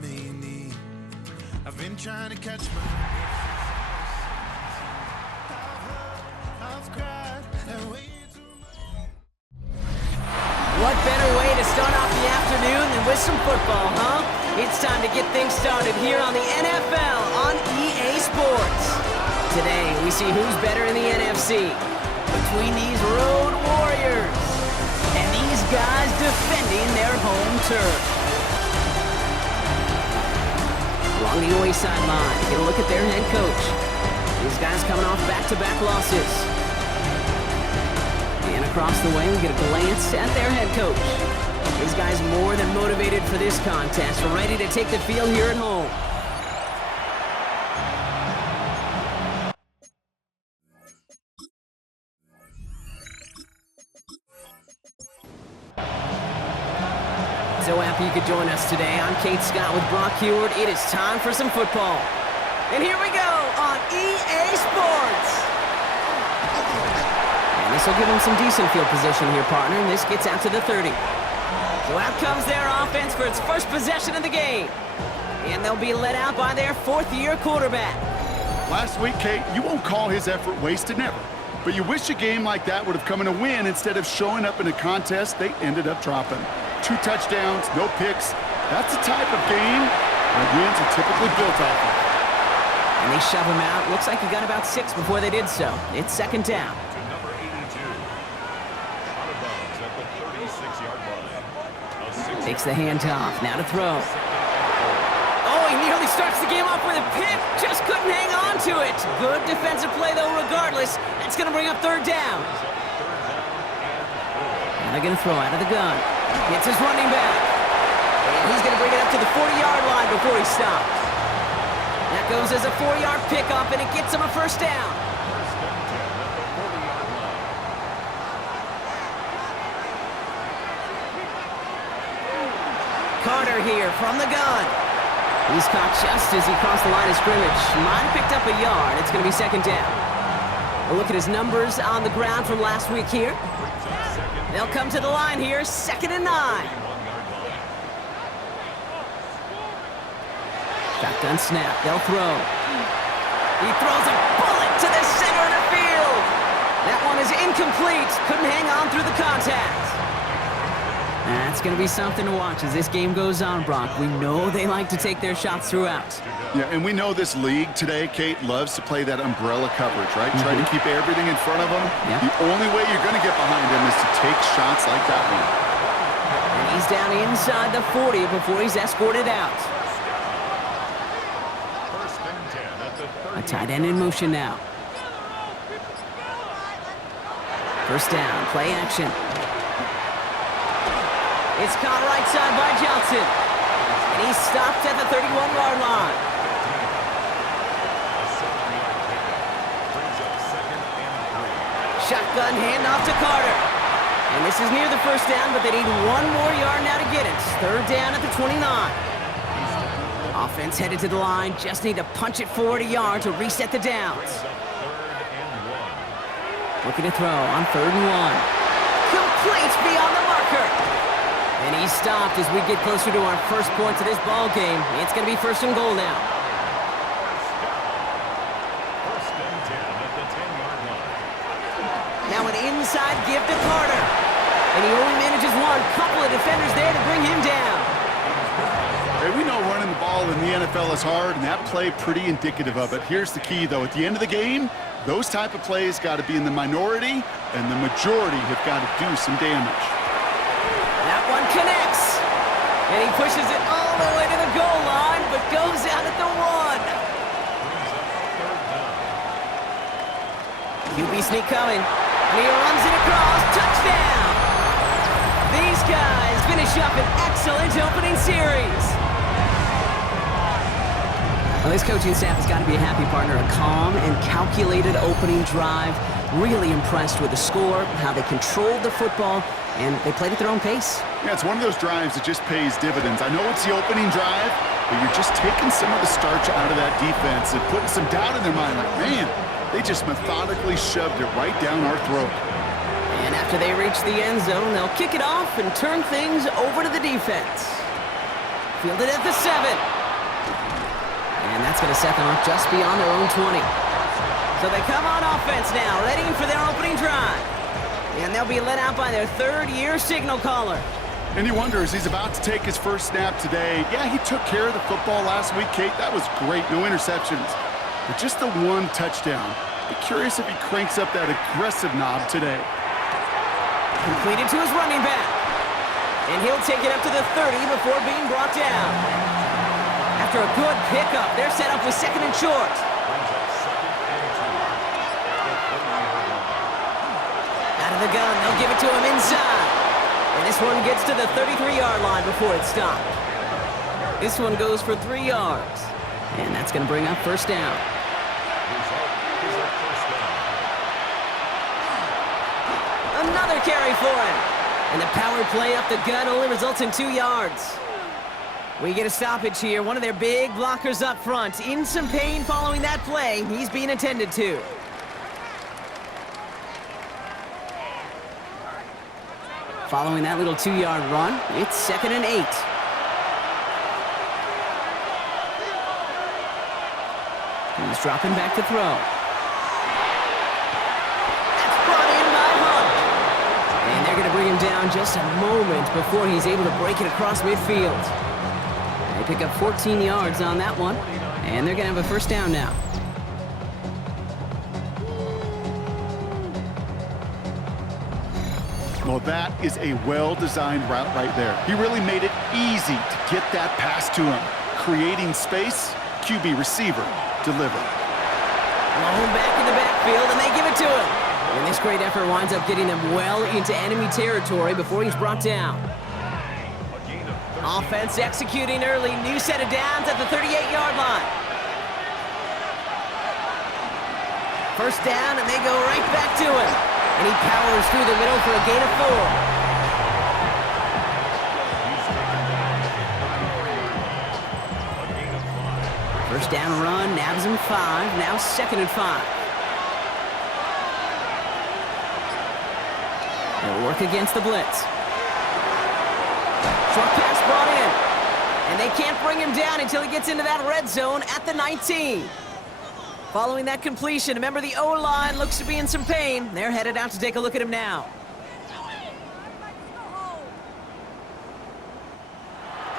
may need. I've been trying to catch my I've cried and way too much. What better way to start off the afternoon than with some football, huh? It's time to get things started here on the NFL on EA Sports. Today, we see who's better in the NFC between these road warriors and these guys defending their home turf. Along the away sideline, get a look at their head coach. These guys coming off back-to-back losses. And across the way, we get a glance at their head coach. These guys more than motivated for this contest, ready to take the field here at home. So happy you could join us today. I'm Kate Scott with Brock Heward. It is time for some football. And here we go on EA Sports. And this will give them some decent field position here, partner. And this gets out to the 30. So out comes their offense for its first possession of the game. And they'll be led out by their fourth-year quarterback. Last week, Kate, you won't call his effort wasted, never. But you wish a game like that would have come in a win instead of showing up in a contest they ended up dropping. 2 touchdowns, no picks. That's the type of game that wins are typically built off of. And they shove him out. Looks like he got about 6 before they did so. It's second down. To number 82. Out of bounds at the 36-yard line. Takes the handoff. Now to throw. Oh, he nearly starts the game off with a pick. Just couldn't hang on to it. Good defensive play, though, regardless. That's going to bring up third down. Now they're going to throw out of the gun. Gets his running back. And he's going to bring it up to the 40-yard line before he stops. That goes as a 4-yard pickup, and it gets him a first down. Carter here from the gun. He's caught just as he crossed the line of scrimmage. Might have picked up a yard. It's going to be second down. A look at his numbers on the ground from last week here. They'll come to the line here, 2nd and 9. Shotgun snap, they'll throw. He throws a bullet to the center of the field. That one is incomplete. Couldn't hang on through the contact. That's going to be something to watch as this game goes on, Brock. We know they like to take their shots throughout. Yeah, and we know this league today, Kate, loves to play that umbrella coverage, right? Try to keep everything in front of them. Yep. The only way you're going to get behind them is to take shots like that one. And he's down inside the 40 before he's escorted out. A tight end in motion now. First down, play action. It's caught right side by Johnson. And he's stopped at the 31-yard line. Shotgun handoff to Carter. And this is near the first down, but they need 1 more yard now to get it. Third down at the 29. Offense headed to the line. Just need to punch it forward a yard to reset the downs. Looking to throw on 3rd and 1. Complete beyond the marker. And he's stopped as we get closer to our first points of this ball game. It's going to be 1st and goal now. Now an inside give to Carter. And he only manages one. Couple of defenders there to bring him down. Hey, we know running the ball in the NFL is hard, and that play pretty indicative of it. Here's the key, though. At the end of the game, those type of plays got to be in the minority, and the majority have got to do some damage. That one connects. And he pushes it all the way to the goal line, but goes out at the 1. QB sneak coming. And he runs it across. Touchdown! These guys finish up an excellent opening series. Well, this coaching staff has got to be a happy partner. A calm and calculated opening drive. Really impressed with the score, how they controlled the football, and they played at their own pace. Yeah, it's one of those drives that just pays dividends. I know it's the opening drive, but you're just taking some of the starch out of that defense and putting some doubt in their mind. Like, man, they just methodically shoved it right down our throat. And after they reach the end zone, they'll kick it off and turn things over to the defense. Fielded at the 7. And that's going to set them up just beyond their own 20. So they come on offense now, ready for their opening drive. And they'll be let out by their third-year signal caller. And he wonders, he's about to take his first snap today. Yeah, he took care of the football last week, Kate. That was great. No interceptions. But just the one touchdown. Be curious if he cranks up that aggressive knob today. Completed to his running back. And he'll take it up to the 30 before being brought down. After a good pickup, they're set up with 2nd and short. Out of the gun, they'll give it to him inside. And this one gets to the 33-yard line before it's stopped. This one goes for 3 yards. And that's going to bring up first down. Another carry for him. And the power play up the gut only results in 2 yards. We get a stoppage here. One of their big blockers up front. In some pain following that play. He's being attended to. Following that little 2-yard run, it's 2nd and 8. He's dropping back to throw. That's brought in by Hunt. And they're going to bring him down just a moment before he's able to break it across midfield. They pick up 14 yards on that one, and they're going to have a first down now. Well, that is a well-designed route right there. He really made it easy to get that pass to him. Creating space, QB receiver, deliver. Long back in the backfield, and they give it to him. And this great effort winds up getting them well into enemy territory before he's brought down. Offense executing early. New set of downs at the 38-yard line. First down, and they go right back to him. And he powers through the middle for a gain of 4. First down run, nabs him 5. Now 2nd and 5. They'll work against the blitz. Short pass brought in. And they can't bring him down until he gets into that red zone at the 19. Following that completion, a member of the O-line looks to be in some pain. They're headed out to take a look at him now.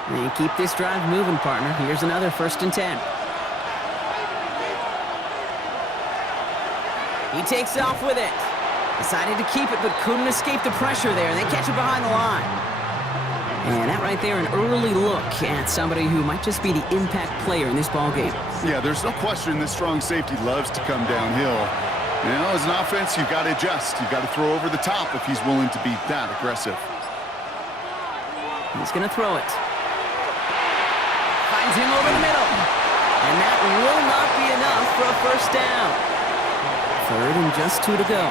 And keep this drive moving, partner. Here's another 1st and 10. He takes off with it. Decided to keep it, but couldn't escape the pressure there. And they catch it behind the line. And that right there, an early look at somebody who might just be the impact player in this ballgame. Yeah, there's no question this strong safety loves to come downhill. You know, as an offense, you've got to adjust. You've got to throw over the top if he's willing to be that aggressive. He's going to throw it. Finds him over the middle. And that will not be enough for a first down. 3rd and just 2 to go.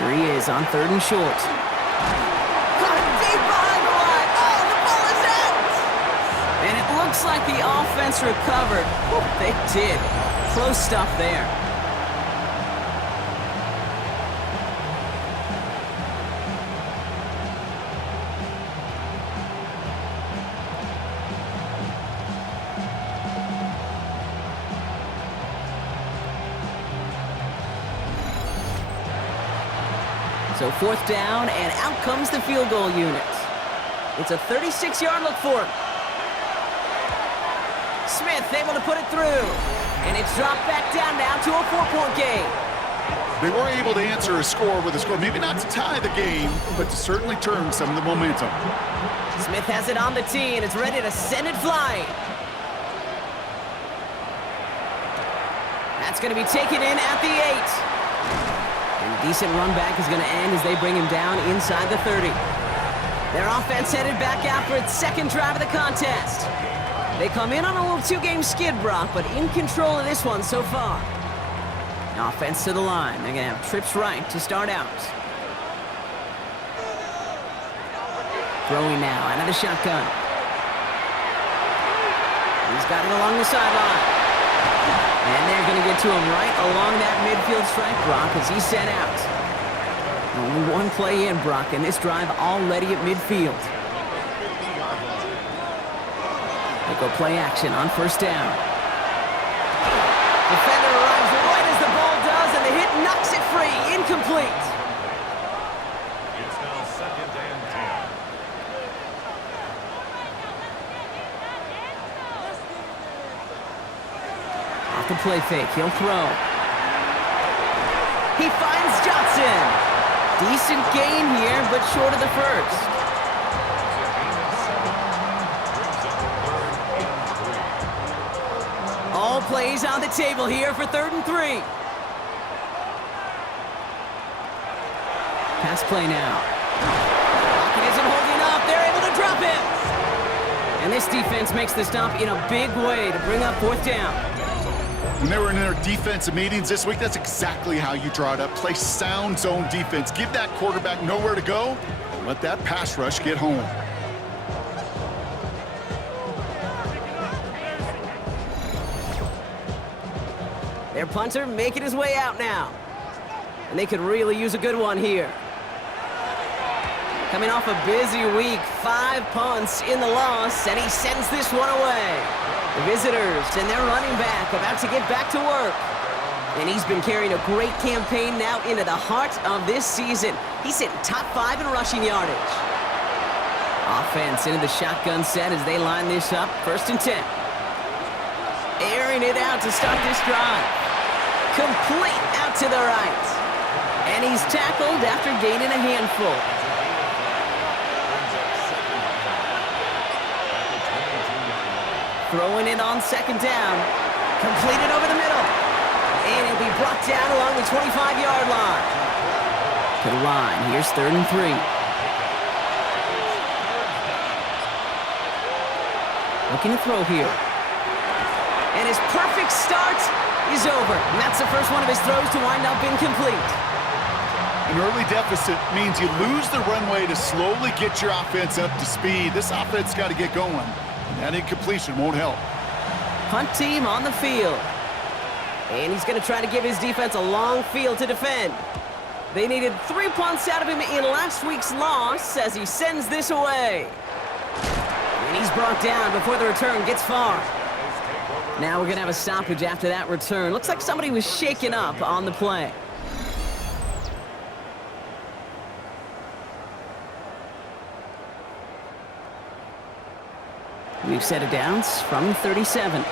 Here he is on 3rd and short. Caught deep behind the line. Oh, the ball is out! And it looks like the offense recovered. Whew, they did. Close stuff there. So 4th down, and out comes the field goal unit. It's a 36-yard look for him. Smith able to put it through. And it's dropped back down now to a 4-point game. They were able to answer a score with a score. Maybe not to tie the game, but to certainly turn some of the momentum. Smith has it on the tee, and it's ready to send it flying. That's going to be taken in at the 8. And a decent run back is going to end as they bring him down inside the 30. Their offense headed back out for its 2nd drive of the contest. They come in on a little 2-game skid, Brock, but in control of this one so far. Offense to the line. They're going to have trips right to start out. Throwing now out of the shotgun. He's got it along the sideline. And they're going to get to him right along that midfield strike, Brock, as he's set out. Only one play in, Brock, and this drive already at midfield. They go play action on first down. Defender arrives right as the ball does, and the hit knocks it free. Incomplete. It's now 2nd and 10. Off the play fake, he'll throw. He finds Johnson. Decent gain here, but short of the first. All plays on the table here for 3rd and 3. Pass play now. Lockett isn't holding up. They're able to drop him. And this defense makes the stop in a big way to bring up 4th down. When they were in their defensive meetings this week, that's exactly how you draw it up. Play sound zone defense. Give that quarterback nowhere to go, and let that pass rush get home. Their punter making his way out now. And they could really use a good one here. Coming off a busy week, 5 punts in the loss, and he sends this one away. The visitors and their running back about to get back to work. And he's been carrying a great campaign now into the heart of this season. He's hitting top 5 in rushing yardage. Offense into the shotgun set as they line this up. 1st and 10. Airing it out to start this drive. Complete out to the right. And he's tackled after gaining a handful. Throwing it on 2nd down. Completed over the middle. And he'll be brought down along the 25-yard line. To the line. Here's 3rd and 3. Looking to throw here. And his perfect start is over. And that's the first one of his throws to wind up incomplete. An early deficit means you lose the runway to slowly get your offense up to speed. This offense got to get going. That incompletion won't help. Punt team on the field. And he's going to try to give his defense a long field to defend. They needed 3 punts out of him in last week's loss as he sends this away. And he's brought down before the return gets far. Now we're going to have a stoppage after that return. Looks like somebody was shaken up on the play. We've set it down from 37.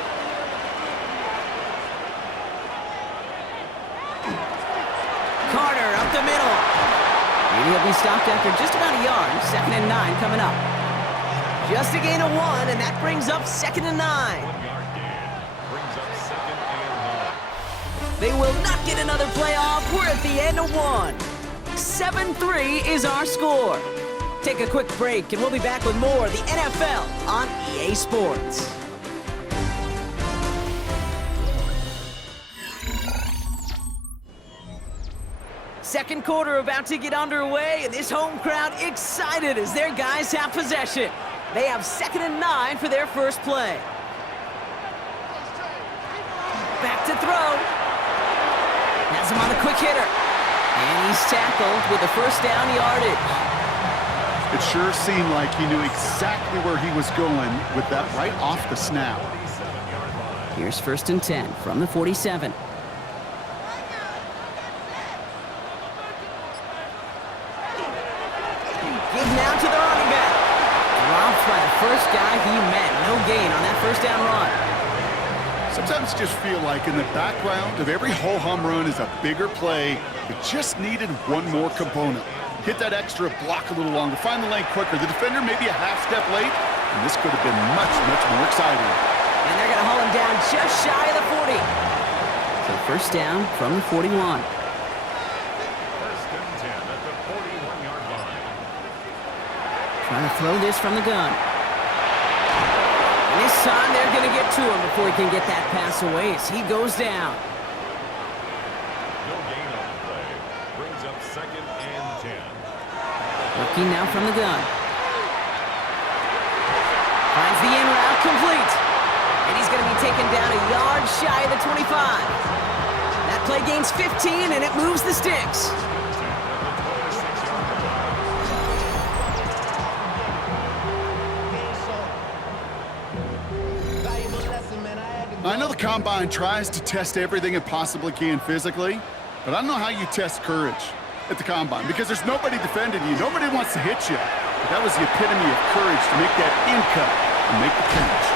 Carter up the middle. Maybe he'll be stopped after just about a yard. 2nd and 9 coming up. Just a gain of 1, and that brings up 2nd and 9. 1-yard gain. Brings up 2nd and 9. They will not get another play off. We're at the end of 1. 7-3 is our score. Take a quick break, and we'll be back with more of the NFL on EA Sports. Second quarter about to get underway, and this home crowd excited as their guys have possession. They have 2nd and 9 for their first play. Back to throw. Has him on the quick hitter. And he's tackled with the 1st down yardage. It sure seemed like he knew exactly where he was going with that right off the snap. Here's 1st and 10 from the 47. Give now to the running back. Dropped by the first guy he met. No gain on that 1st down run. Sometimes you just feel like in the background of every ho-hum run is a bigger play. It just needed one more component. Hit that extra block a little longer, find the lane quicker. The defender maybe a half step late, and this could have been much, much more exciting. And they're going to haul him down just shy of the 40. So 1st down from the 41. 1st and 10 at the 41-yard line. Trying to throw this from the gun. And this time they're going to get to him before he can get that pass away as he goes down. No gain on the play. Brings up 2nd and 10. Working now from the gun. Finds the in route complete. And he's going to be taken down a yard shy of the 25. That play gains 15, and it moves the sticks. I know the Combine tries to test everything it possibly can physically, but I don't know how you test courage at the Combine because there's nobody defending you. Nobody wants to hit you. But that was the epitome of courage to make that in cut and make the catch.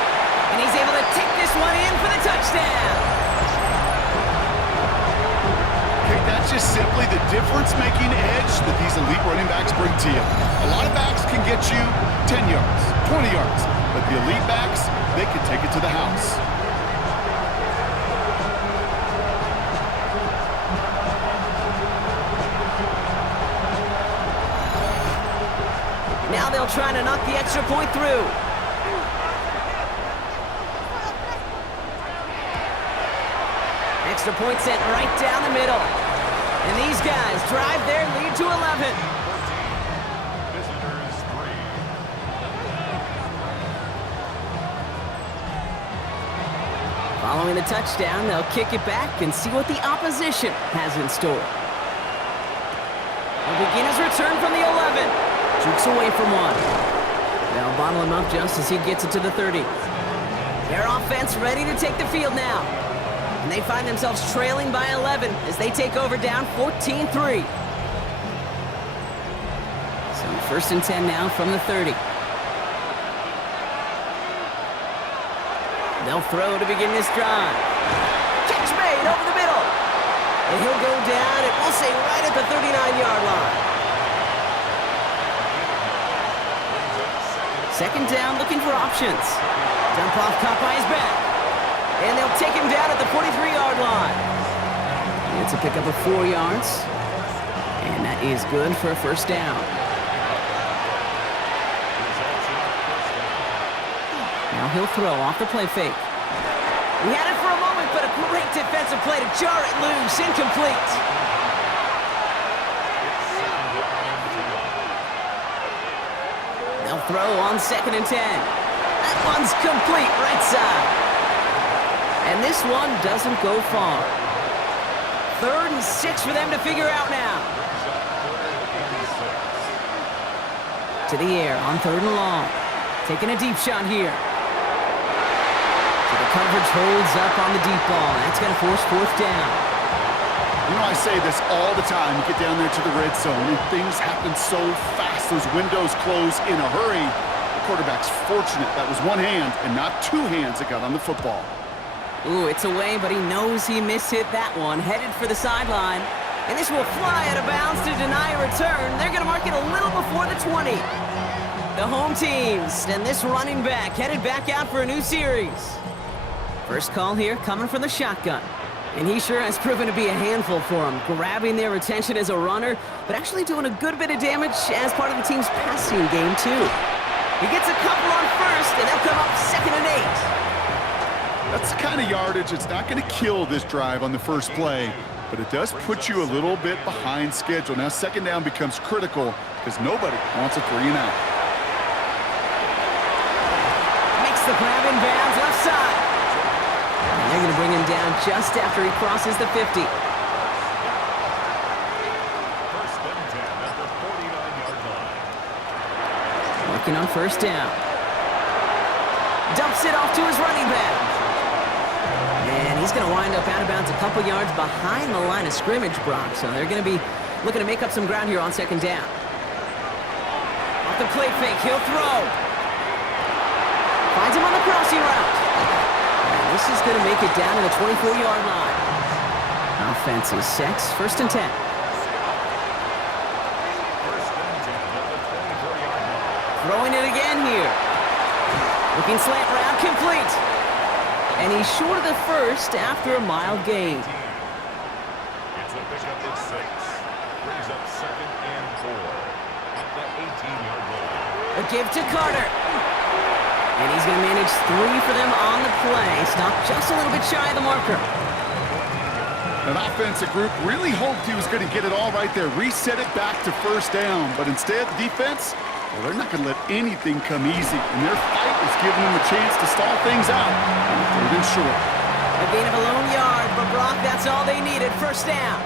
And he's able to take this one in for the touchdown. Okay, that's just simply the difference-making edge that these elite running backs bring to you. A lot of backs can get you 10 yards, 20 yards, but the elite backs, they can take it to the house. Now they'll try to knock the extra point through. Extra point sent right down the middle. And these guys drive their lead to 11. Visitors 3. Following the touchdown, they'll kick it back and see what the opposition has in store. A beginner's return from the 11. Jukes away from one. They'll bottle him up just as he gets it to the 30. Their offense ready to take the field now. And they find themselves trailing by 11 as they take over down 14-3. So first and 10 now from the 30. They'll throw to begin this drive. Catch made over the middle. And he'll go down, and we'll say right at the 39-yard line. Second down, looking for options. Dump off caught by his back. And they'll take him down at the 43-yard line. It's a pickup of 4 yards. And that is good for a first down. Now he'll throw off the play fake. He had it for a moment, but a great defensive play to jar it loose. Incomplete. They'll throw on second and 10. That one's complete right side. And this one doesn't go far. 3rd and 6 for them to figure out now. To the air on 3rd and long. Taking a deep shot here. So the coverage holds up on the deep ball. That's going to force 4th down. You know, I say this all the time. You get down there to the red zone, and things happen so fast. Those windows close in a hurry. The quarterback's fortunate that was one hand and not 2 hands that got on the football. Ooh, it's away, but he knows he mishit that one. Headed for the sideline. And this will fly out of bounds to deny a return. They're going to mark it a little before the 20. The home teams and this running back headed back out for a new series. First call here coming from the shotgun. And he sure has proven to be a handful for them, grabbing their attention as a runner, but actually doing a good bit of damage as part of the team's passing game, too. He gets a couple on first, and they'll come up 2nd and 8. That's the kind of yardage that's not going to kill this drive on the first play, but it does put you a little bit behind schedule. Now, 2nd down becomes critical because nobody wants a 3 and out. Makes the grab in bounds left side. And they're going to bring him down just after he crosses the 50. First and 10 at the 49-yard line. Working on first down. Dumps it off to his running back. And he's going to wind up out of bounds a couple yards behind the line of scrimmage, Brock. So they're going to be looking to make up some ground here on 2nd down. Off the play fake, he'll throw. Finds him on the crossing route. And this is going to make it down to the 24-yard line. Offense is set. First and 10. First and 10 at the 24-yard line. Throwing it again here. Looking slant route, complete. And he's short of the first after a mild gain. It's a pickup of 6. Brings up 2nd and 4 at the 18-yard line. A give to Carter. And he's going to manage 3 for them on the play. Stopped just a little bit shy of the marker. An offensive group really hoped he was going to get it all right there, reset it back to first down, but instead the defense, well, they're not going to let anything come easy, and their fight is giving them a chance to stall things out on 3rd and short. A gain of a lone yard, but Brock, that's all they needed. First down.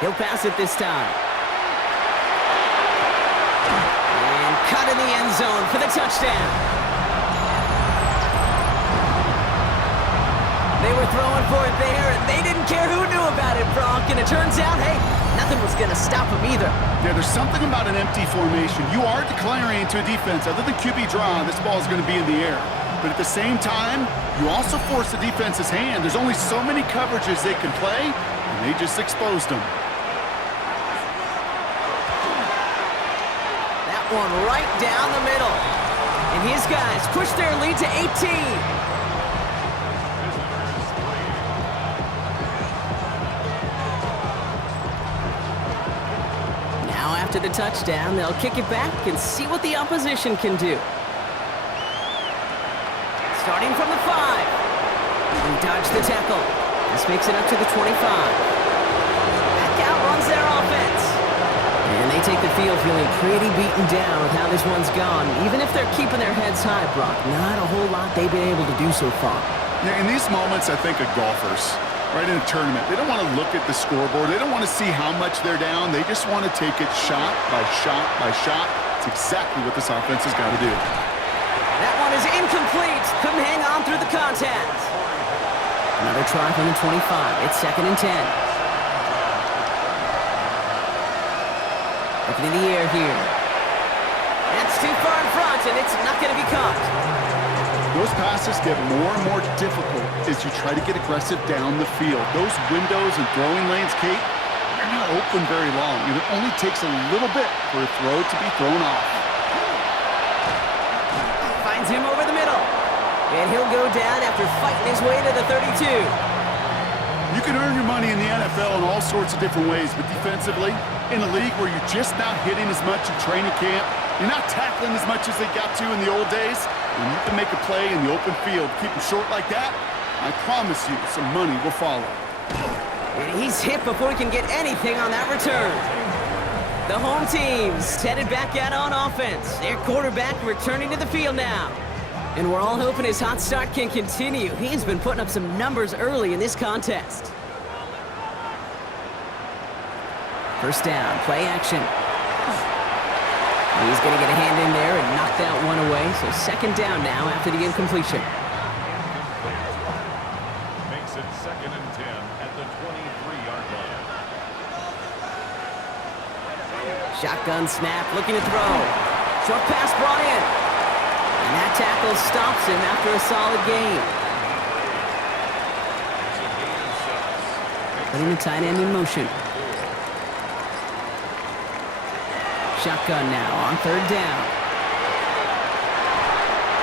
He'll pass it this time. cut in the end zone for the touchdown. They were throwing for it there, and they didn't care who knew about it, Bronk. And it turns out, hey, nothing was going to stop them either. Yeah, there's something about an empty formation. You are declaring to a defense, other than QB draw, this ball is going to be in the air. But at the same time, you also force the defense's hand. There's only so many coverages they can play, and they just exposed them. That one right down the middle. And his guys push their lead to 18. After the touchdown, they'll kick it back and see what the opposition can do. Starting from the 5. He dodged the tackle. This makes it up to the 25. Back out runs their offense. And they take the field feeling pretty beaten down with how this one's gone. Even if they're keeping their heads high, Brock, not a whole lot they've been able to do so far. Yeah, in these moments, I think of golfers. Right in a tournament. They don't want to look at the scoreboard. They don't want to see how much they're down. They just want to take it shot by shot by shot. It's exactly what this offense has got to do. That one is incomplete. Couldn't hang on through the contact. Another try from the 25. It's 2nd and 10. Looking in the air here. That's too far in front, and it's not going to be caught. Those passes get more and more difficult as you try to get aggressive down the field. Those windows and throwing lanes, Kate, they're not open very long. And it only takes a little bit for a throw to be thrown off. Finds him over the middle. And he'll go down after fighting his way to the 32. You can earn your money in the NFL in all sorts of different ways, but defensively, in a league where you're just not hitting as much in training camp, you're not tackling as much as they got to in the old days, when you can make a play in the open field, keep them short like that, I promise you some money will follow. And he's hit before he can get anything on that return. The home team's headed back out on offense. Their quarterback returning to the field now. And we're all hoping his hot start can continue. He's been putting up some numbers early in this contest. First down, play action. He's going to get a hand in there and knock that one away. So 2nd down now after the incompletion. Makes it 2nd and 10 at the 23-yard line. Shotgun snap, looking to throw. Short pass brought in. And that tackle stops him after a solid gain. Putting the tight end in motion. Shotgun now on 3rd down.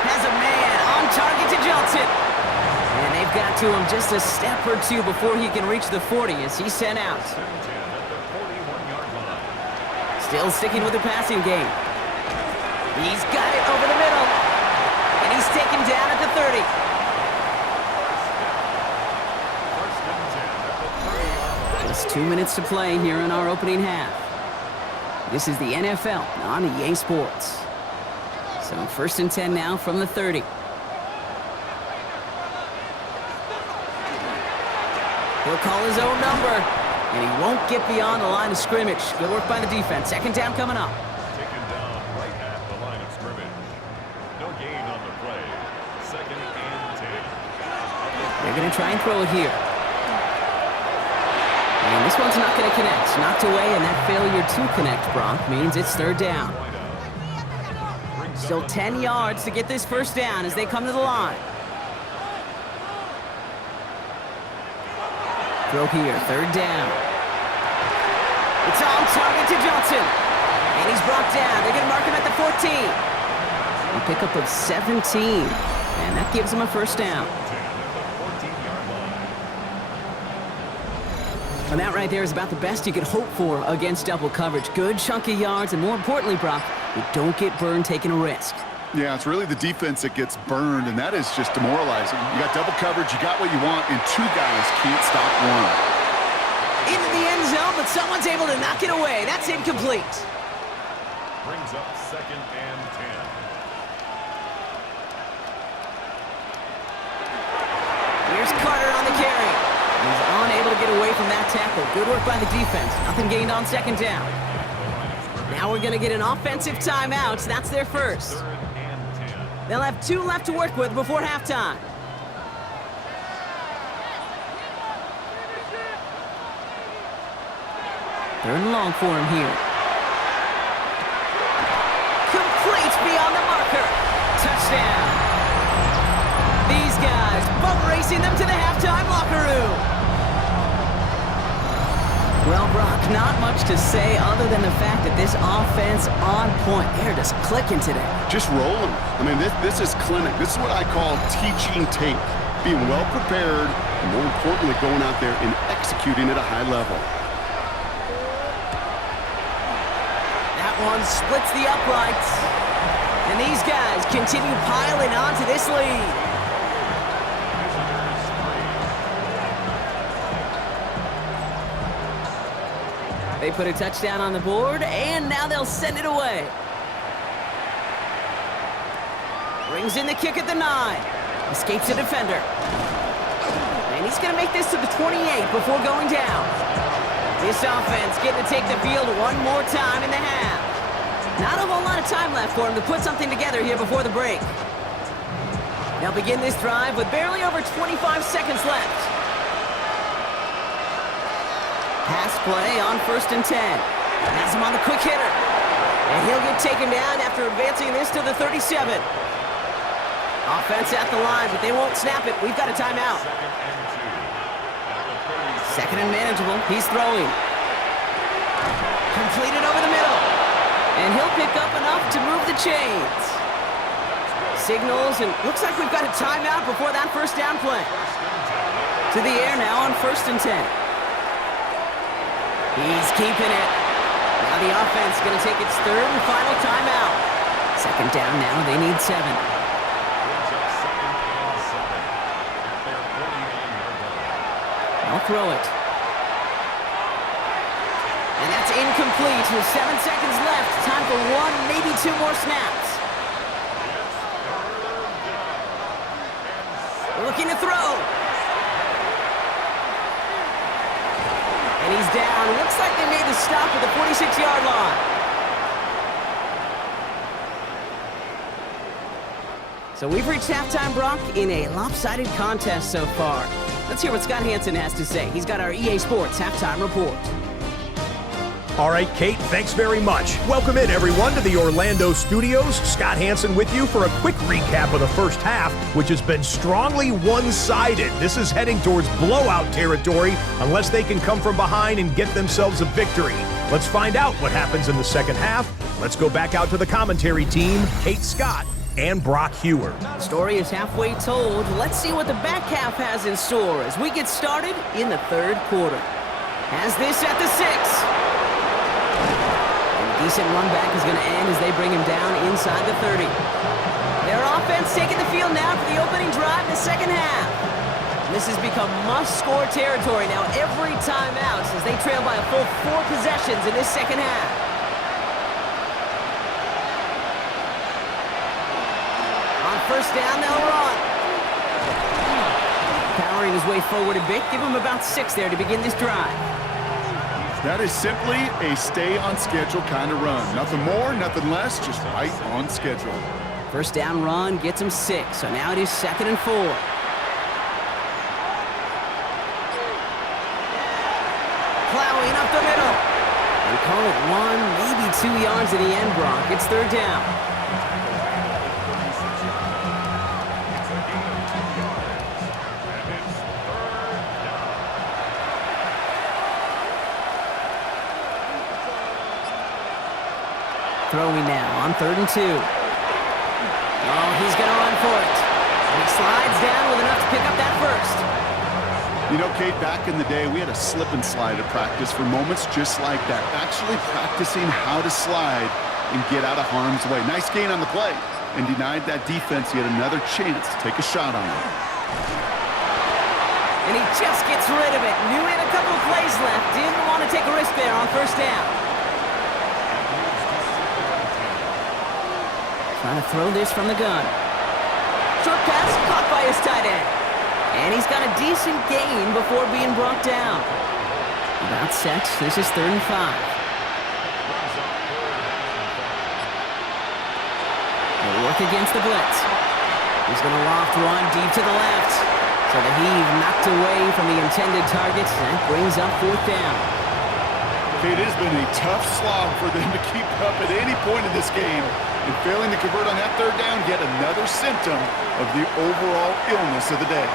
Has a man on target to Johnson. And they've got to him just a step or two before he can reach the 40 as he's sent out. Still sticking with the passing game. He's got it over the middle. And he's taken down at the 30. Just 2 minutes to play here in our opening half. This is the NFL on EA Sports. So 1st and 10 now from the 30. He'll call his own number, and he won't get beyond the line of scrimmage. Good work by the defense. 2nd down coming up. Taken down right at the line of scrimmage. No gain on the play. 2nd and 10. They're going to try and throw it here. And this one's not going to connect. Knocked away, and that failure to connect, Bronk, means it's 3rd down. Still 10 yards to get this 1st down as they come to the line. Throw here, 3rd down. It's on target to Johnson. And he's brought down. They're going to mark him at the 14. A pickup of 17. And that gives him a 1st down. And that right there is about the best you could hope for against double coverage. Good chunk of yards, and more importantly, Brock, you don't get burned taking a risk. Yeah, it's really the defense that gets burned, and that is just demoralizing. You got double coverage, you got what you want, and 2 guys can't stop one. Into the end zone, but someone's able to knock it away. That's incomplete. Brings up 2nd and 10. Here's Carter on the carry. He's unable to get away from that tackle. Good work by the defense. Nothing gained on 2nd down. Now we're going to get an offensive timeout. That's their first. Third and 10. They'll have 2 left to work with before halftime. Third and long for him here. Complete beyond the marker. Touchdown. These guys boat racing them to the halftime locker room. Well, Brock, not much to say other than the fact that this offense on point. They're just clicking today. Just rolling. I mean, this is clinic. This is what I call teaching tape. Being well prepared, and more importantly, going out there and executing at a high level. That one splits the uprights. And these guys continue piling onto this lead. They put a touchdown on the board, and now they'll send it away. Brings in the kick at the 9. Escapes a defender. And he's going to make this to the 28 before going down. This offense getting to take the field one more time in the half. Not a whole lot of time left for him to put something together here before the break. They'll begin this drive with barely over 25 seconds left. Pass play on 1st and 10. Has him on the quick hitter. And he'll get taken down after advancing this to the 37. Offense at the line, but they won't snap it. We've got a timeout. Second and manageable. He's throwing. Completed over the middle. And he'll pick up enough to move the chains. Signals, and looks like we've got a timeout before that first down play. To the air now on 1st and 10. He's keeping it. Now the offense going to take its 3rd and final timeout. Second down now, they need 7. I'll throw it. And that's incomplete with 7 seconds left. Time for 1, maybe 2 more snaps. Looking to throw. And he's down. Looks like they made the stop at the 46-yard line. So we've reached halftime, Brock, in a lopsided contest so far. Let's hear what Scott Hansen has to say. He's got our EA Sports halftime report. All right, Kate, thanks very much. Welcome in, everyone, to the Orlando studios. Scott Hansen with you for a quick recap of the first half, which has been strongly one-sided. This is heading towards blowout territory unless they can come from behind and get themselves a victory. Let's find out what happens in the second half. Let's go back out to the commentary team, Kate Scott and Brock Hewer. Story is halfway told. Let's see what the back half has in store as we get started in the 3rd quarter. Has this at the 6. Decent run back is going to end as they bring him down inside the 30. Their offense taking the field now for the opening drive in the second half. This has become must-score territory now every time out since they trail by a full 4 possessions in this second half. On 1st down, they'll run. Powering his way forward a bit, give him about 6 there to begin this drive. That is simply a stay-on-schedule kind of run. Nothing more, nothing less, just right on schedule. 1st down run gets him 6, so now it is 2nd and 4. Plowing up the middle. They call it 1, maybe 2 yards at the end, Brock. It's 3rd down. Throwing now on 3rd and 2. Oh, he's going to run for it. And he slides down with enough to pick up that first. You know, Kate, back in the day, we had a slip and slide at practice for moments just like that. Actually practicing how to slide and get out of harm's way. Nice gain on the play. And denied that defense yet another chance to take a shot on it. And he just gets rid of it. Knew he had a couple of plays left. Didn't want to take a risk there on 1st down. Trying to throw this from the gun. Short pass caught by his tight end. And he's got a decent gain before being brought down. About set. This is 3rd and 5. work against the blitz. He's going to loft one deep to the left. So the heave knocked away from the intended target. That brings up 4th down. It has been a tough slog for them to keep up at any point in this game. And failing to convert on that 3rd down, yet another symptom of the overall illness of the day.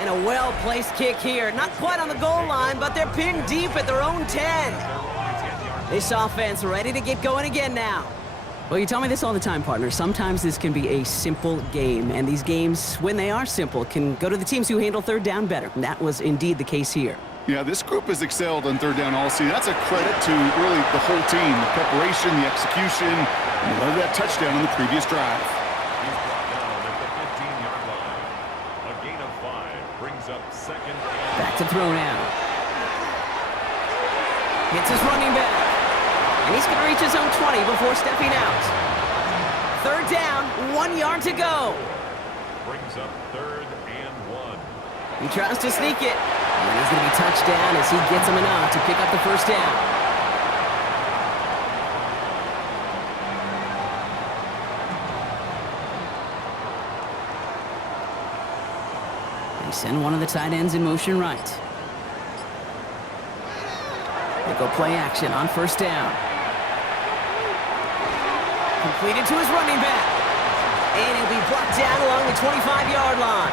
And a well-placed kick here. Not quite on the goal line, but they're pinned deep at their own 10. This offense ready to get going again now. Well, you tell me this all the time, partner. Sometimes this can be a simple game, and these games, when they are simple, can go to the teams who handle 3rd down better. And that was indeed the case here. Yeah, this group has excelled on 3rd down all season. That's a credit to really the whole team, the preparation, the execution, and I love that touchdown on the previous drive. He's brought down at the 15-yard line. A gain of 5 brings up 2nd and... Back to throw now. Hits his running back. And he's going to reach his own 20 before stepping out. 3rd down, 1 yard to go. Brings up 3rd and 1. He tries to sneak it. And he's going to be touched down as he gets him enough to pick up the 1st down. They send one of the tight ends in motion right. They go play action on 1st down. Completed to his running back. And he'll be brought down along the 25-yard line.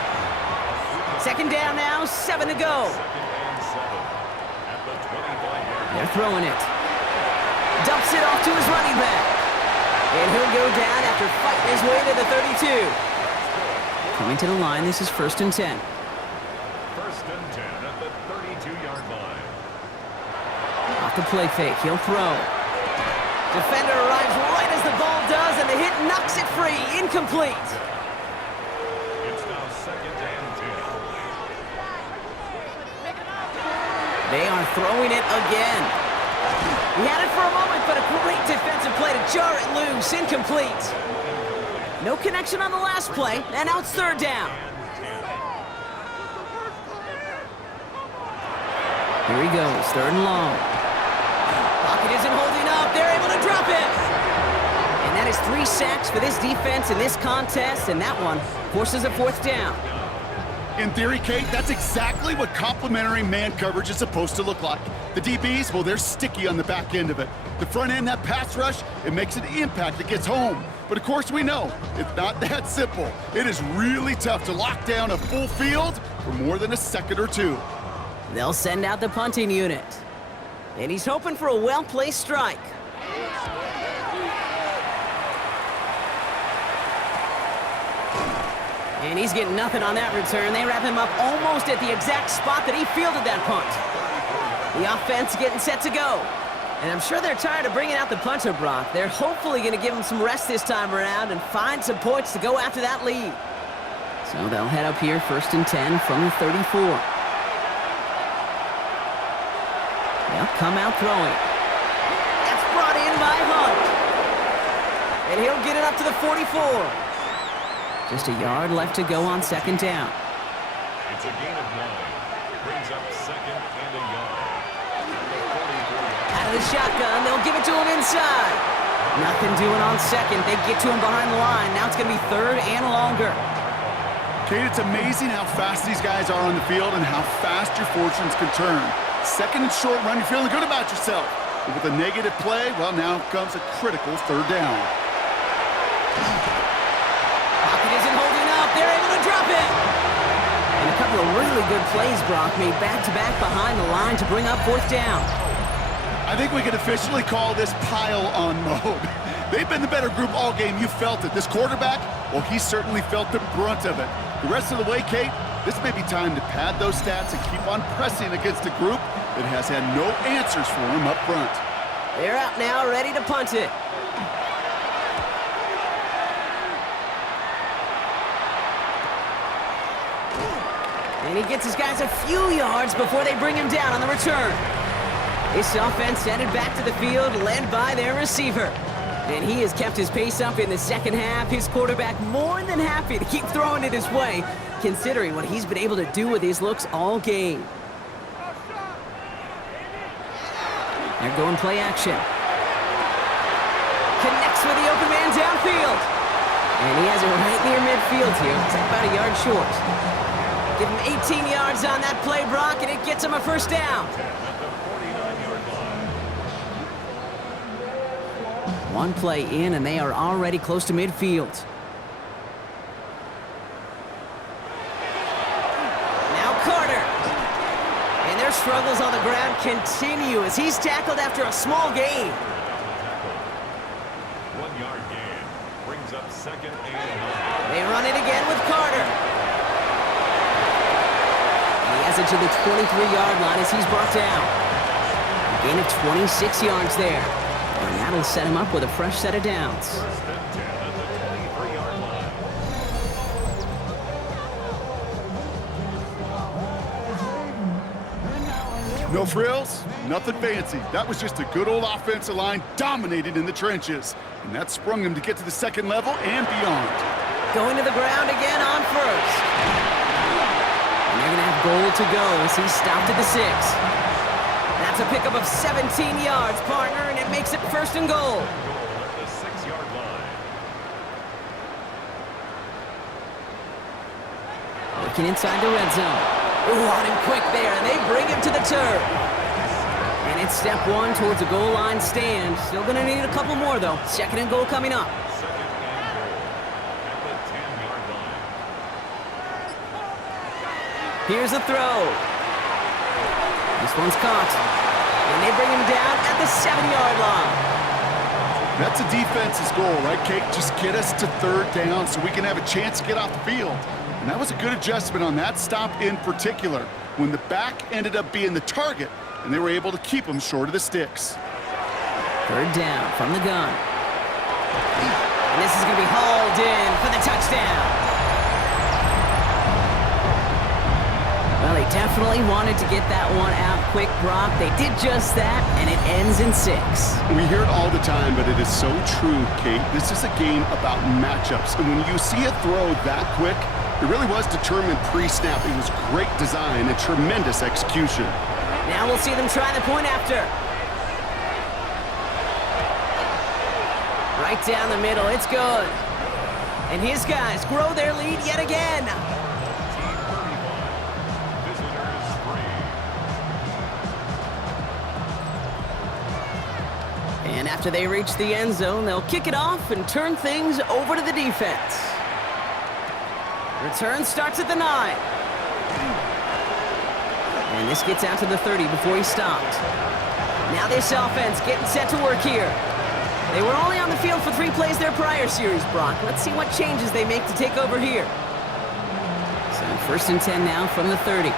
2nd down now, 7 to go. 2nd and 7 at the 25-yard line. They're throwing it. Dumps it off to his running back. And he'll go down after fighting his way to the 32. Coming to the line, this is 1st and 10. 1st and 10 at the 32-yard line. Off the play fake, he'll throw. Defender arrives right as the ball does, and the hit knocks it free. Incomplete. It's now 2nd and 10. They are throwing it again. He had it for a moment, but a great defensive play to jar it loose. Incomplete. No connection on the last play, and now it's 3rd down. Here he goes, 3rd and long. Pocket isn't holding up. They're able to drop it. And that is 3 sacks for this defense in this contest, and that one forces a 4th down. In theory, Kate, that's exactly what complementary man coverage is supposed to look like. The DBs, well, they're sticky on the back end of it. The front end, that pass rush, it makes an impact that gets home. But of course we know, it's not that simple. It is really tough to lock down a full field for more than a second or two. They'll send out the punting unit. And he's hoping for a well-placed strike. And he's getting nothing on that return. They wrap him up almost at the exact spot that he fielded that punt. The offense getting set to go. And I'm sure they're tired of bringing out the punter, Brock. They're hopefully going to give him some rest this time around and find some points to go after that lead. So they'll head up here 1st and 10 from the 34. They'll come out throwing. That's brought in by Hunt. And he'll get it up to the 44. Just a yard left to go on 2nd down. It's a gain of 9. Brings up 2nd and a yard. Out of the shotgun, they'll give it to him inside. Nothing doing on 2nd. They get to him behind the line. Now it's going to be 3rd and longer. Kate, it's amazing how fast these guys are on the field and how fast your fortunes can turn. 2nd and short run, you're feeling good about yourself. But with a negative play, well, now comes a critical 3rd down. Pocket isn't holding up. They're able to drop it. And a couple of really good plays, Brock, made back-to-back behind the line to bring up 4th down. I think we can officially call this pile-on mode. They've been the better group all game. You felt it. This quarterback, well, he certainly felt the brunt of it. The rest of the way, Kate, this may be time to pad those stats and keep on pressing against a group that has had no answers for him up front. They're out now, ready to punt it. And he gets his guys a few yards before they bring him down on the return. This offense headed back to the field, led by their receiver. And he has kept his pace up in the 2nd half. His quarterback more than happy to keep throwing it his way, considering what he's been able to do with his looks all game. They're going play action. field. And he has it right near midfield here. It's about a yard short. Give him 18 yards on that play, Brock, and it gets him a first down. One play in, and they are already close to midfield. Now Carter. And their struggles on the ground continue as he's tackled after a small gain. 1 yard gain brings up second and 9. They run it again with Carter. And he has it to the 23-yard line as he's brought down. A gain of 26 yards there. And that'll set him up with a fresh set of downs. First and 10 at the 23-yard line. No frills, nothing fancy. That was just a good old offensive line dominated in the trenches. And that sprung him to get to the second level and beyond. Going to the ground again on first. And they're going to have goal to go as he's stopped at the 6. That's a pickup of 17 yards, partner, and it makes it first and goal. Goal at the 6-yard line. Looking inside the red zone. Ooh, on him quick there, and they bring him to the turf. And it's step 1 towards a goal line stand. Still going to need a couple more, though. Second and goal coming up. Second and goal at the 10-yard line. Here's a throw. This one's caught. And they bring him down at the 7-yard line. That's a defense's goal, right, Kate? Just get us to third down so we can have a chance to get off the field. And that was a good adjustment on that stop in particular, when the back ended up being the target, and they were able to keep him short of the sticks. Third down from the gun. And this is going to be hauled in for the touchdown. Well, they definitely wanted to get that one out quick, Brock. They did just that, and it ends in 6. We hear it all the time, but it is so true, Kate. This is a game about matchups, and when you see a throw that quick, it really was determined pre-snap. It was great design and tremendous execution. Now we'll see them try the point after. Right down the middle, it's good. And his guys grow their lead yet again. And after they reach the end zone, they'll kick it off and turn things over to the defense. Return starts at the 9. And this gets out to the 30 before he's stopped. Now this offense getting set to work here. They were only on the field for 3 plays their prior series, Brock. Let's see what changes they make to take over here. So first and 10 now from the 30.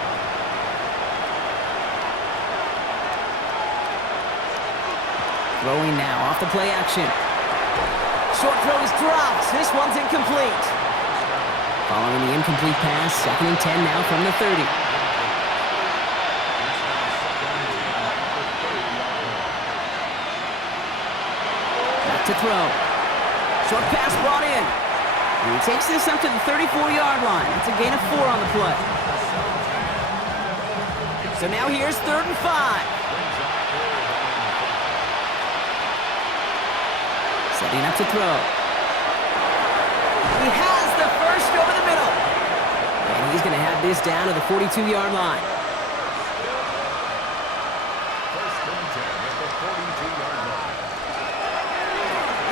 Throwing now off the play action. Short throw is dropped. This one's incomplete. Following the incomplete pass, second and 10 now from the 30. Back to throw. Short pass brought in. And he takes this up to the 34-yard line. That's a gain of 4 on the play. So now here's 3rd and 5. Setting up to throw. He has the first over the middle. And he's going to have this down to the 42-yard line. First and 10 at the 42-yard line.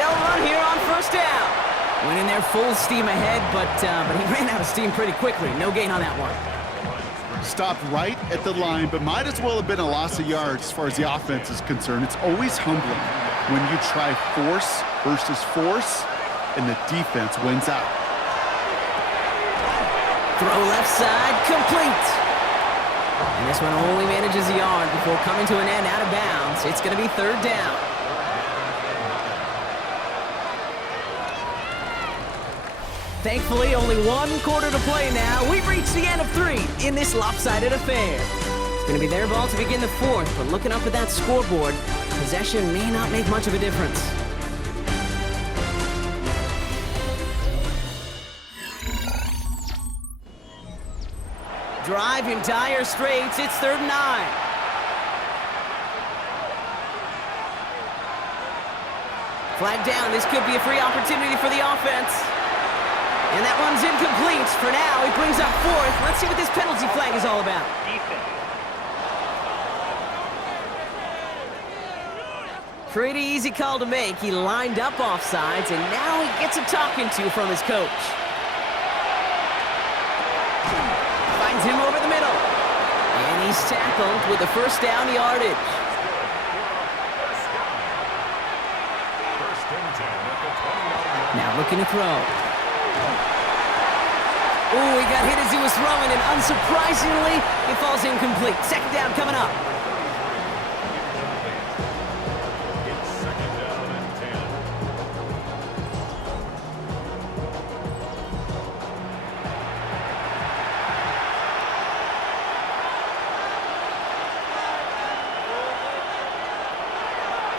They'll run here on first down. Went in there full steam ahead, but he ran out of steam pretty quickly. No gain on that one. Stopped right at the line, but might as well have been a loss of yards as far as the offense is concerned. It's always humbling when you try force versus force, and the defense wins out. Throw left side, complete. And this one only manages a yard before coming to an end out of bounds. It's going to be 3rd down. Thankfully, only 1 quarter to play now. We've reached the end of 3 in this lopsided affair. It's going to be their ball to begin the 4th, but looking up at that scoreboard, possession may not make much of a difference. Drive in dire straits. It's 3rd and 9. Flag down. This could be a free opportunity for the offense. And that one's incomplete. For now, he brings up fourth. Let's see what this penalty flag is all about. Pretty easy call to make. He lined up offsides, and now he gets a talking to from his coach. Finds him over the middle. And he's tackled with the first down yardage. Now looking to throw. Ooh, he got hit as he was throwing, and unsurprisingly, it falls incomplete. Second down coming up. It's second down and 10.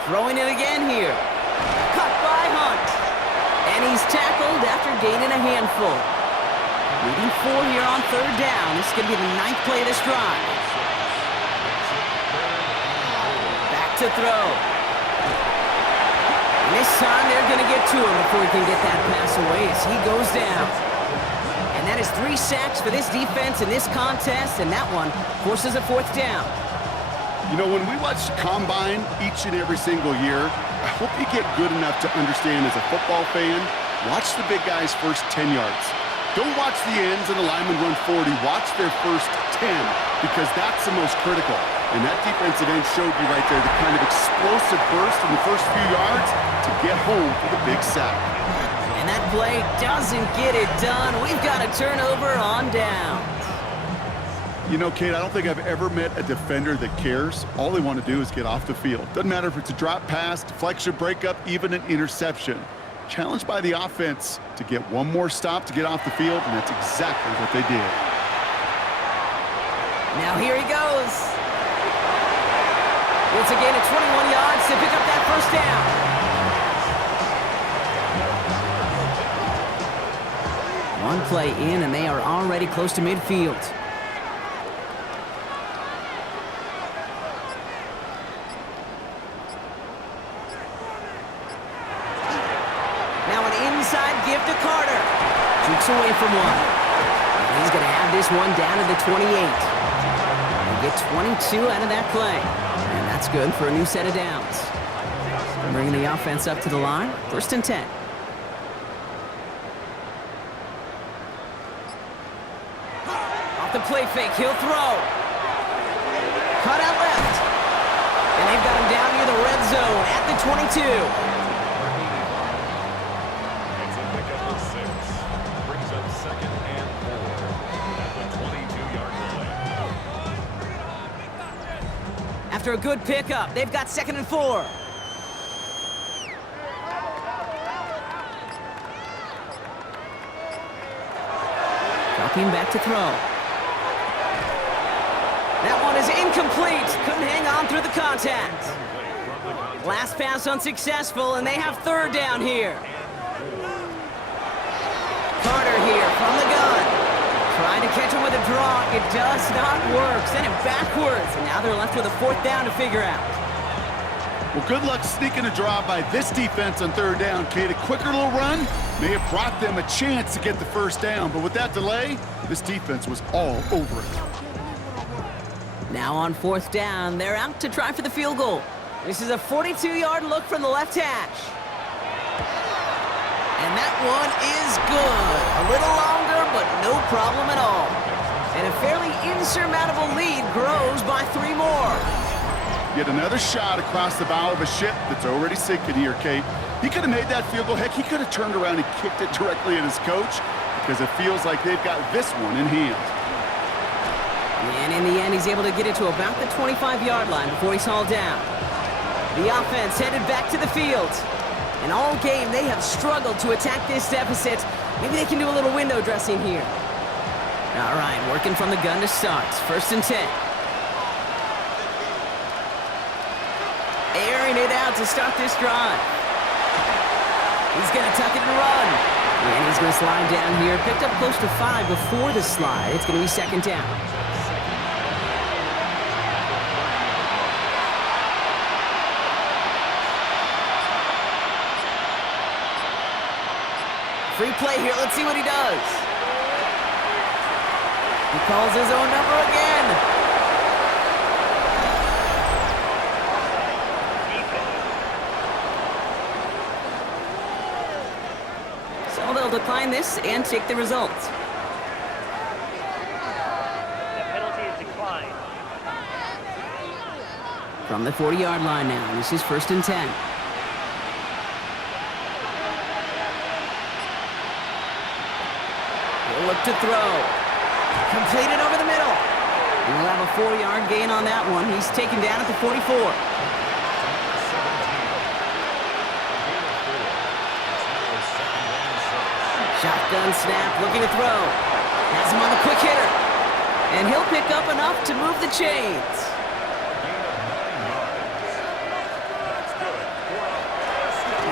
Throwing it again here. Cut by Hunt. And he's tackled after gaining a handful. Leading 4 here on third down. This is going to be the 9th play of this drive. Back to throw. And this time they're going to get to him before he can get that pass away as he goes down. And that is 3 sacks for this defense in this contest, and that one forces a 4th down. You know, when we watch Combine each and every single year, I hope you get good enough to understand as a football fan, watch the big guys' first 10 yards. Don't watch the ends and the linemen run 40. Watch their first 10 because that's the most critical. And that defensive end showed you right there the kind of explosive burst in the first few yards to get home for the big sack. And that play doesn't get it done. We've got a turnover on down. You know, Kate, I don't think I've ever met a defender that cares. All they want to do is get off the field. Doesn't matter if it's a drop pass, deflection, breakup, even an interception. Challenged by the offense to get one more stop to get off the field, and that's exactly what they did. Now here he goes. It's a gain of 21 yards to pick up that first down. One play in, and they are already close to midfield. Give to Carter. Jukes away from one. And he's going to have this one down to the 28. And get 22 out of that play. And that's good for a new set of downs. Bringing the offense up to the line. 1st and 10. Off the play fake, he'll throw. Cut out left. And they've got him down near the red zone at the 22. After a good pickup, they've got 2nd and 4. Dropping back to throw. That one is incomplete. Couldn't hang on through the contact. Last pass unsuccessful, and they have 3rd down here. Carter here from the gun. Trying to catch him with a draw. It does not work. Send him backwards. And now they're left with a 4th down to figure out. Well, good luck sneaking a draw by this defense on 3rd down, Kate. A quicker little run may have brought them a chance to get the 1st down. But with that delay, this defense was all over it. Now on 4th down, they're out to try for the field goal. This is a 42-yard look from the left hash. And that one is good. A little longer, but no problem at all. And a fairly insurmountable lead grows by 3 more. Yet another shot across the bow of a ship that's already sinking here, Kate. He could have made that field goal. Heck, he could have turned around and kicked it directly at his coach because it feels like they've got this one in hand. And in the end, he's able to get it to about the 25-yard line before he's hauled down. The offense headed back to the field. And all game, they have struggled to attack this deficit. Maybe they can do a little window dressing here. All right, working from the gun to start. 1st and 10. Airing it out to start this drive. He's going to tuck it and run. And he's going to slide down here. Picked up close to 5 before the slide. It's going to be 2nd down. Free play here. Let's see what he does. He calls his own number again. So they'll decline this and take the result. The penalty is declined. From the 40-yard line now. This is 1st and 10. He'll look to throw. Completed over the middle. He'll have a 4-yard gain on that one. He's taken down at the 44. Shotgun snap, looking to throw. Has him on the quick hitter. And he'll pick up enough to move the chains.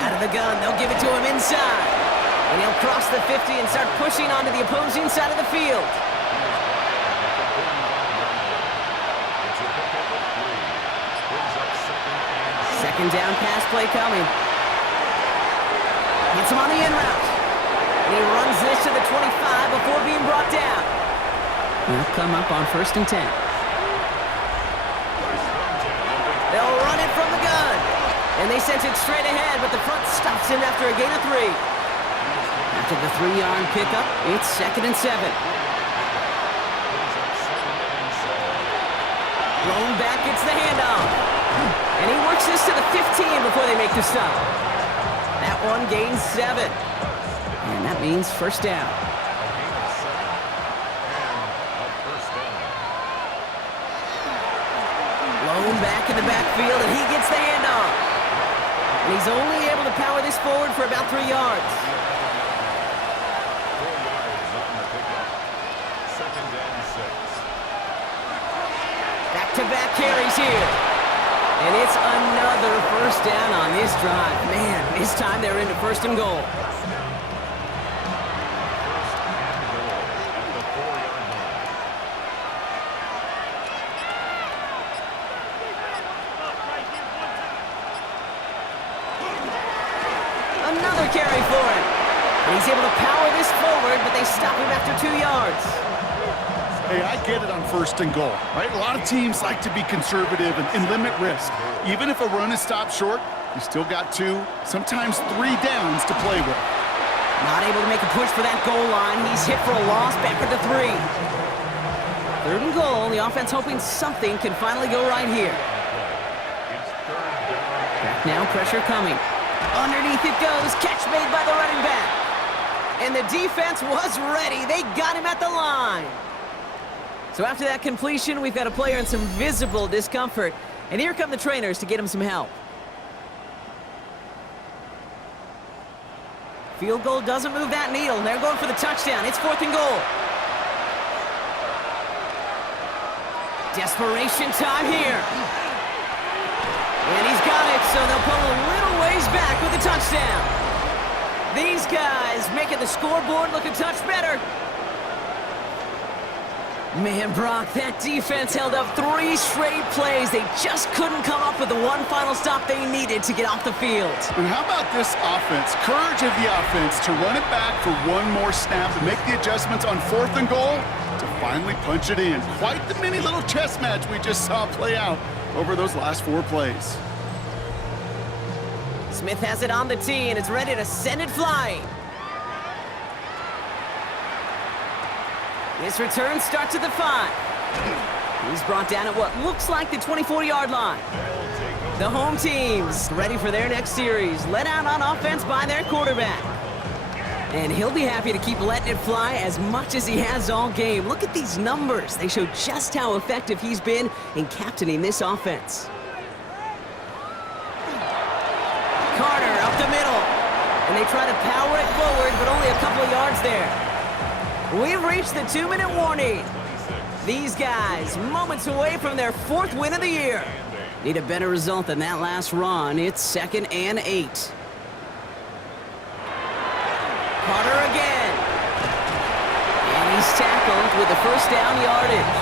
Out of the gun, they'll give it to him inside. And he'll cross the 50 and start pushing onto the opposing side of the field. Second down pass play coming. Gets him on the in route. And he runs this to the 25 before being brought down. He'll come up on 1st and 10. They'll run it from the gun. And they sent it straight ahead, but the front stops him after a gain of 3. After the 3-yard pickup, it's 2nd and 7. Blown back gets the handoff. And he works this to the 15 before they make the stop. That one gains 7. And that means 1st down. Blown back in the backfield, and he gets the handoff. And he's only able to power this forward for about 3 yards. Back-to-back carries here. And it's another 1st down on this drive. Man, this time they're into 1st and goal. Another carry for him. And he's able to power this forward, but they stop him after 2 yards. Hey, I get it on 1st and goal, right? A lot of teams like to be conservative and limit risk. Even if a run is stopped short, you still got 2, sometimes 3 downs to play with. Not able to make a push for that goal line. He's hit for a loss back at the 3. 3rd and goal. The offense hoping something can finally go right here. Back now, pressure coming. Underneath it goes. Catch made by the running back. And the defense was ready. They got him at the line. So after that completion, we've got a player in some visible discomfort. And here come the trainers to get him some help. Field goal doesn't move that needle. They're going for the touchdown. It's 4th and goal. Desperation time here. And he's got it, so they'll pull a little ways back with the touchdown. These guys making the scoreboard look a touch better. Man, Brock, that defense held up 3 straight plays. They just couldn't come up with the one final stop they needed to get off the field. And how about this offense? Courage of the offense to run it back for one more snap and make the adjustments on 4th and goal to finally punch it in. Quite the mini little chess match we just saw play out over those last 4 plays. Smith has it on the tee, and it's ready to send it flying. This return starts at the 5. He's brought down at what looks like the 24-yard line. The home team's ready for their next series, let out on offense by their quarterback. And he'll be happy to keep letting it fly as much as he has all game. Look at these numbers. They show just how effective he's been in captaining this offense. Carter up the middle. And they try to power it forward, but only a couple of yards there. We've reached the 2-minute warning. These guys, moments away from their 4th win of the year. Need a better result than that last run. It's 2nd and 8. Carter again. And he's tackled with the 1st down yardage.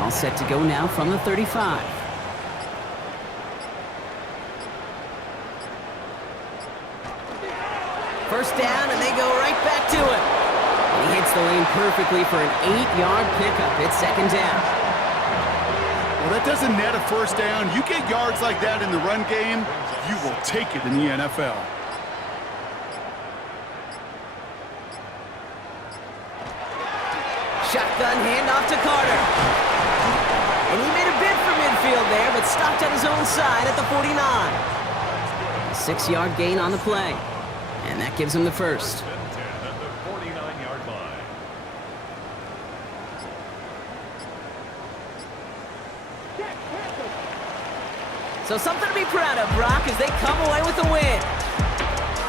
All set to go now from the 35. First down, and they go right back to him. And he hits the lane perfectly for an 8-yard pickup. It's second down. Well, that doesn't net a first down. You get yards like that in the run game, you will take it in the NFL. Shotgun handoff to Carter. And he made a bid for midfield there, but stopped at his own side at the 49. A 6-yard gain on the play. And that gives him the first. At the 49-yard line. So something to be proud of, Brock, as they come away with a win.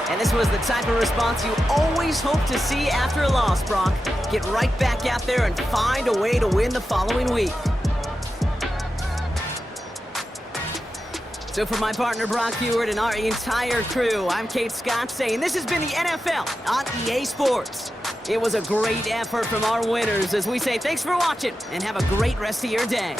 And this was the type of response you always hope to see after a loss, Brock. Get right back out there and find a way to win the following week. So for my partner, Brock Heward, and our entire crew, I'm Kate Scott saying this has been the NFL on EA Sports. It was a great effort from our winners as we say thanks for watching and have a great rest of your day.